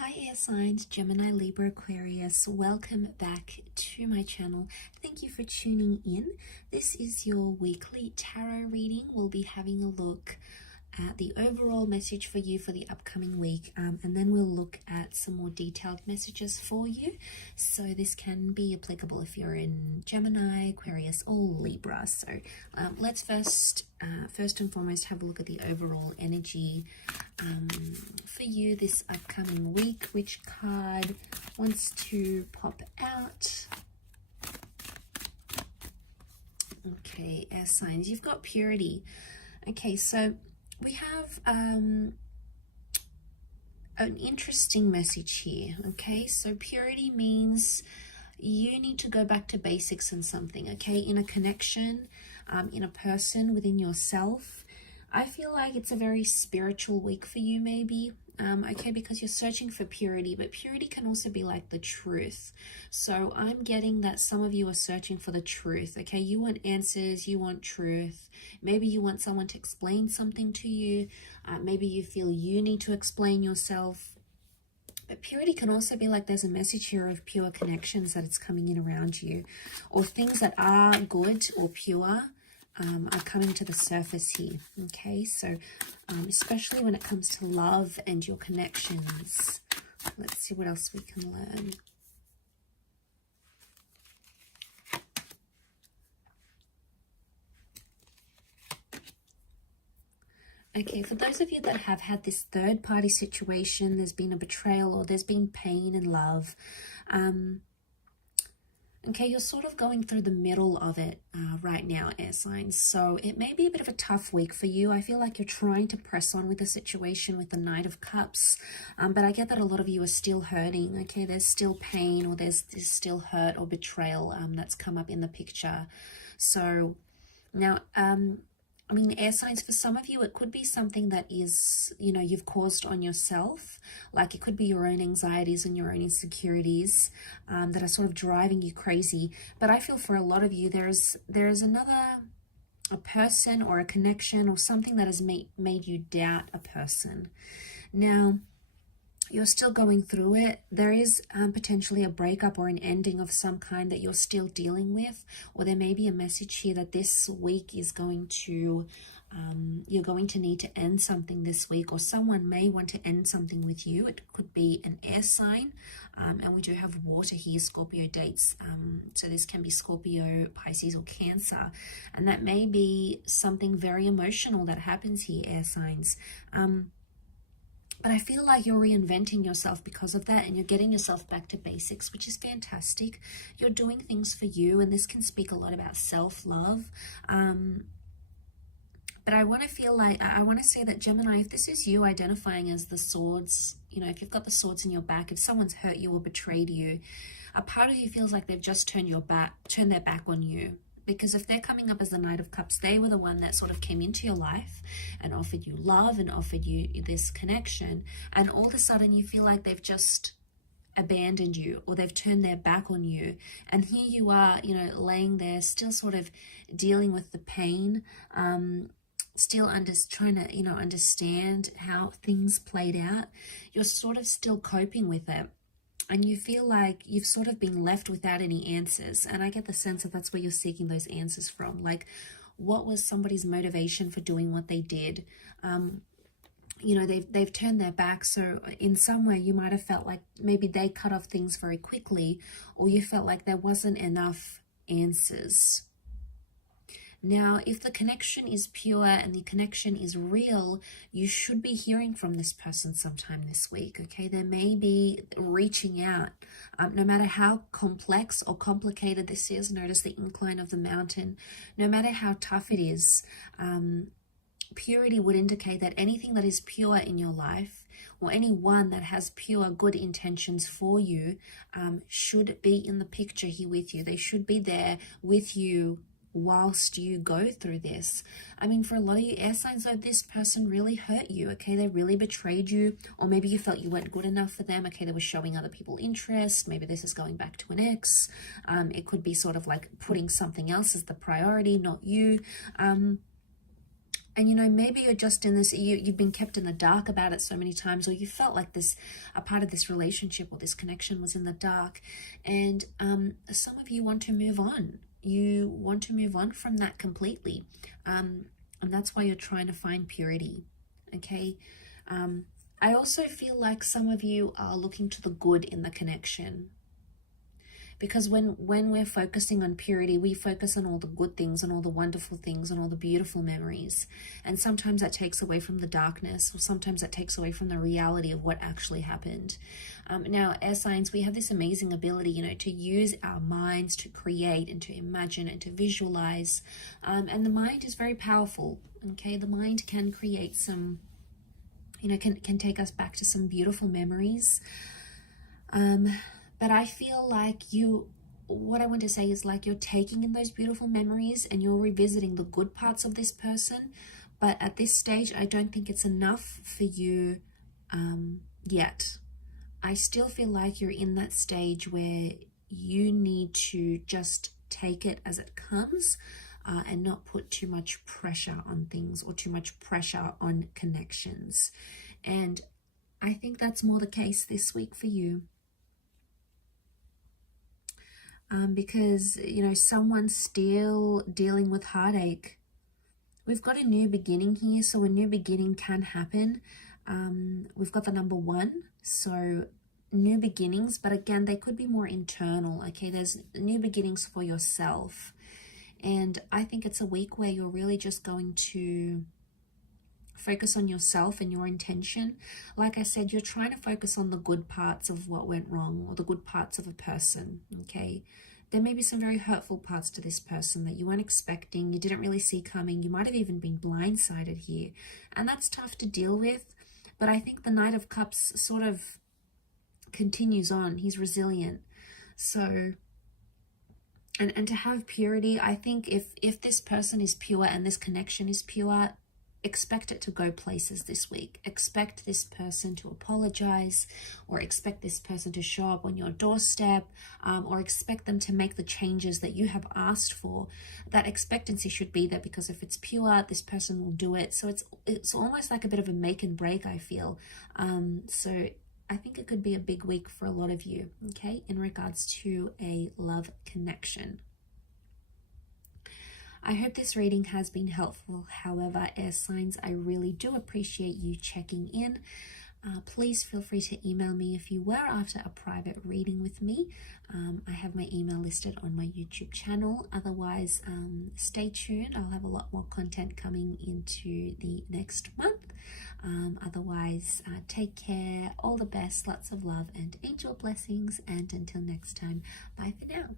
Hi air signs, Gemini, Libra, Aquarius. Welcome back to my channel. Thank you for tuning in. This is your weekly tarot reading. We'll be having a look at the overall message for you for the upcoming week, and then we'll look at some more detailed messages for you. So this can be applicable if you're in Gemini, Aquarius, or Libra. So let's first and foremost have a look at the overall energy for you this upcoming week. Which card wants to pop out? Okay, air signs, you've got purity. Okay, so we have an interesting message here. Okay, so purity means you need to go back to basics in something, okay, in a connection, in a person, within yourself. I feel like it's a very spiritual week for you, maybe. Okay, because you're searching for purity, but purity can also be like the truth. So I'm getting that some of you are searching for the truth. Okay, you want answers, you want truth. Maybe you want someone to explain something to you. Maybe you feel you need to explain yourself. But purity can also be like there's a message here of pure connections that it's coming in around you, or things that are good or pure are coming to the surface here. Okay, so especially when it comes to love and your connections. Let's see what else we can learn. Okay, for those of you that have had this third-party situation, there's been a betrayal or there's been pain in love. Okay, you're sort of going through the middle of it right now, air signs. So it may be a bit of a tough week for you. I feel like you're trying to press on with the situation with the Knight of Cups. But I get that a lot of you are still hurting. Okay, there's still pain, or there's still hurt or betrayal that's come up in the picture. So now, I mean, air signs, for some of you, it could be something that is, you know, you've caused on yourself. Like it could be your own anxieties and your own insecurities that are sort of driving you crazy. But I feel for a lot of you, there's a person or a connection or something that has made you doubt a person. Now, you're still going through it. There is potentially a breakup or an ending of some kind that you're still dealing with, or there may be a message here that this week is going to, you're going to need to end something this week, or someone may want to end something with you. It could be an air sign, and we do have water here, Scorpio dates. So this can be Scorpio, Pisces, or Cancer, and that may be something very emotional that happens here, air signs. But I feel like you're reinventing yourself because of that, and you're getting yourself back to basics, which is fantastic. You're doing things for you, and this can speak a lot about self-love. But I want to say that, Gemini, if this is you identifying as the swords, you know, if you've got the swords in your back, if someone's hurt you or betrayed you, a part of you feels like they've just turned their back on you. Because if they're coming up as the Knight of Cups, they were the one that sort of came into your life and offered you love and offered you this connection. And all of a sudden you feel like they've just abandoned you, or they've turned their back on you. And here you are, you know, laying there still sort of dealing with the pain, still trying to, you know, understand how things played out. You're sort of still coping with it. And you feel like you've sort of been left without any answers. And I get the sense that that's where you're seeking those answers from. Like, what was somebody's motivation for doing what they did? You know, they've turned their back. So in some way you might have felt like maybe they cut off things very quickly, or you felt like there wasn't enough answers. Now, if the connection is pure and the connection is real, you should be hearing from this person sometime this week, okay? They may be reaching out. No matter how complex or complicated this is, notice the incline of the mountain. No matter how tough it is, purity would indicate that anything that is pure in your life, or anyone that has pure good intentions for you, should be in the picture here with you. They should be there with you whilst you go through this. I mean, for a lot of you air signs, though, this person really hurt you, okay? They really betrayed you, or maybe you felt you weren't good enough for them, okay? They were showing other people interest. Maybe this is going back to an ex. It could be sort of like putting something else as the priority, not you. And, you know, maybe you're just in this, you've been kept in the dark about it so many times, or you felt like a part of this relationship or this connection was in the dark. And some of you want to move on. You want to move on from that completely. And that's why you're trying to find purity. Okay. I also feel like some of you are looking to the good in the connection. Because when we're focusing on purity, we focus on all the good things and all the wonderful things and all the beautiful memories. And sometimes that takes away from the darkness, or sometimes that takes away from the reality of what actually happened. Now, air signs, we have this amazing ability, you know, to use our minds to create and to imagine and to visualize. And the mind is very powerful, okay? The mind can create some, you know, can take us back to some beautiful memories. But I feel like what I want to say is like you're taking in those beautiful memories and you're revisiting the good parts of this person. But at this stage, I don't think it's enough for you yet. I still feel like you're in that stage where you need to just take it as it comes and not put too much pressure on things or too much pressure on connections. And I think that's more the case this week for you. Because, you know, someone's still dealing with heartache. We've got a new beginning here, so a new beginning can happen. We've got the number 1, so new beginnings, but again, they could be more internal, okay? There's new beginnings for yourself. And I think it's a week where you're really just going to focus on yourself and your intention. Like I said, you're trying to focus on the good parts of what went wrong or the good parts of a person, okay? There may be some very hurtful parts to this person that you weren't expecting, you didn't really see coming, you might have even been blindsided here. And that's tough to deal with, but I think the Knight of Cups sort of continues on. He's resilient. So, and to have purity, I think if this person is pure and this connection is pure, expect it to go places this week. Expect this person to apologize, or expect this person to show up on your doorstep, or expect them to make the changes that you have asked for. That expectancy should be there, because if it's pure, this person will do it. So it's almost like a bit of a make and break, I feel. So I think it could be a big week for a lot of you, okay, in regards to a love connection. I hope this reading has been helpful. However, air signs, I really do appreciate you checking in. Please feel free to email me if you were after a private reading with me. I have my email listed on my YouTube channel. Otherwise, stay tuned. I'll have a lot more content coming into the next month. Otherwise, take care. All the best. Lots of love and angel blessings. And until next time, bye for now.